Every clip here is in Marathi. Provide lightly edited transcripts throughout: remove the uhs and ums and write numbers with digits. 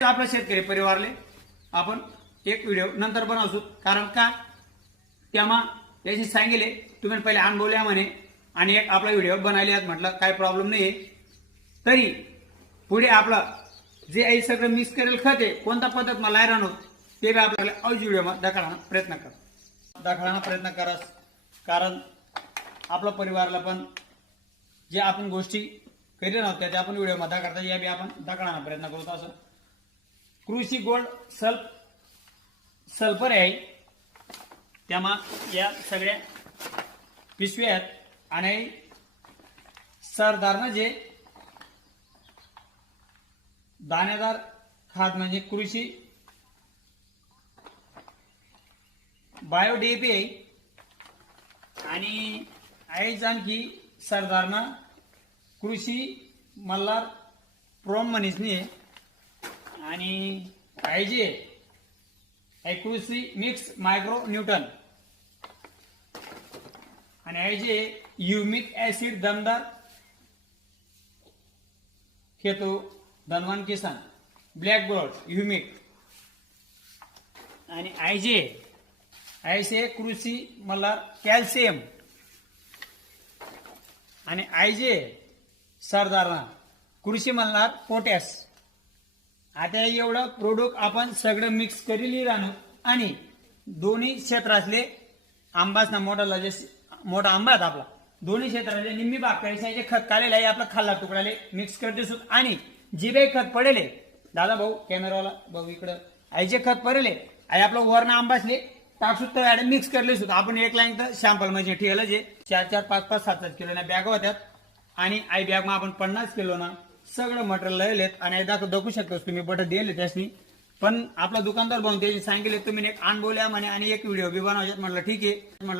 आपल्या शेतकरी परिवारले आपण एक व्हिडिओ नंतर बनवू, कारण का तेव्हा त्याची सांगितले तुम्ही पहिले अनुभवल्या म्हणे आणि एक आपला व्हिडिओ बनायला म्हटलं काय प्रॉब्लेम नाही तरी पुढे आपलं जे आई सगळं मिक्स करेल खत आहे कोणता पद्धत मला राहणार ते बी आपल्याला आज व्हिडिओमध्ये दाखवण्याचा प्रयत्न करा कारण आपल्या परिवाराला पण जे आपण गोष्टी केल्या नव्हत्या त्या आपण व्हिडिओमध्ये दाखवता या बी आपण दाखवण्याचा प्रयत्न करतो। असं कृषी गोल्ड सल्फर आहे त्यामा या सगळ्या पिशव्या आहेत आणि सरदारनं जे दाणेदार खाद म्हणजे कृषी बायो डीएपी आहे आणि आहेच आणखी सरदारनं कृषी मल्हार प्रोम मनीसनी आहे आणि आयजे कृषी मिक्स मायक्रो न्यूटन आणि आयजे ह्युमिक ऍसिड दमदार खेतो धनवान किसान ब्लॅक बोर्ड ह्युमिक आणि आयजे कृषी मल्हार कॅल्शियम आणि आयजे सरदारना कृषी मल्हार पोटॅश। आता एवढं प्रोडक्ट आपण सगळं मिक्स करेली राहणं आणि दोन्ही क्षेत्रातले आंबासना मोठा आंबा आहे आपला दोन्ही क्षेत्रातले निम्मी बाग करायचे खत काढलेलं आहे आपला खाल्ला तुकडाले मिक्स करते सुद्धा आणि जे काही खत पडेले दादा भाऊ कॅमेरावाला भाऊ इकडं आईचे खत पडेले आई आपलं वरण आंबासले टाकसुद्धा मिक्स करले सुद्धा आपण एक लाईन तर सॅम्पल म्हणजे ठेवलं जे 4-4, 5-5, 7-7 किलो ना बॅग होत्यात आणि आई बॅग मग आपण 50 किलो ना सगळं मटेरियल लिहिलेत आणि दाखवू शकतो तुम्ही बट दिले त्यासनी पण आपला दुकानदार भाऊ त्याची सांगितले तुम्ही एक अनुभवल्या म्हणे आणि एक व्हिडिओ बी बनवायच्यात म्हटलं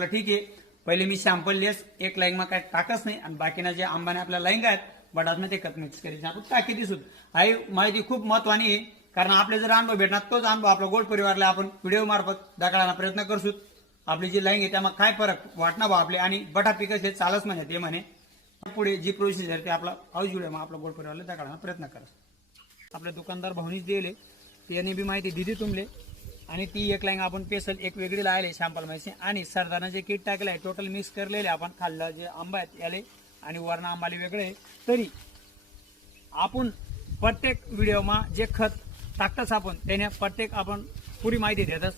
ठीक आहे पहिले मी सॅम्पल लेस एक लाईन मग काय टाकच नाही आणि बाकीना जे आंबाने आपल्या लाईन आहेत बटात ते खत मिक्स करायचे आपण टाकी दिसून आई माहिती खूप महत्वानी आहे कारण आपले जर अनुभव भेटणार तोच अनुभव आपला गोल्ड परिवारला आपण व्हिडिओ मार्फत दाखवण्याचा प्रयत्न करतो। आपली जी लाईन आहे त्यामध्ये काय फरक वाटणार भाऊ आपले आणि बटा पिकच हे चालच म्हणे ते म्हणे पुढे जी प्रोसिजर ते आपला हाऊस व्हिडिओ आपला गोल्ड परिवारला दाखवण्याचा प्रयत्न करा। आपल्या दुकानदार भाऊनीच दिले त्यांनी बी माहिती दिली तुमले आणि ती एक लाईन आपण पेसल एक वेगळी लायले सॅम्पल माहिती आणि सरदारनं जे किट टाकले आहे टोटल मिक्स करलेले आपण खाल्लं जे आंबा आहेत याले आणि वरण आंबाले वेगळे तरी आपण प्रत्येक व्हिडिओमा जे खत टाकतच आपण त्याने प्रत्येक आपण पुरी माहिती देतच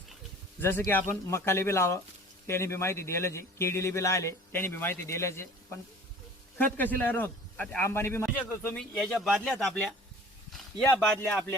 जसं की आपण मकाले बी लावा त्याने बी माहिती दिलं जे केडीले बी लावले त्याने बी माहिती दिलं जे पण खत कशी लावत आंबाने बी म्हणजे तुम्ही याच्या बादल्यात आपल्या या बादल्या आपल्या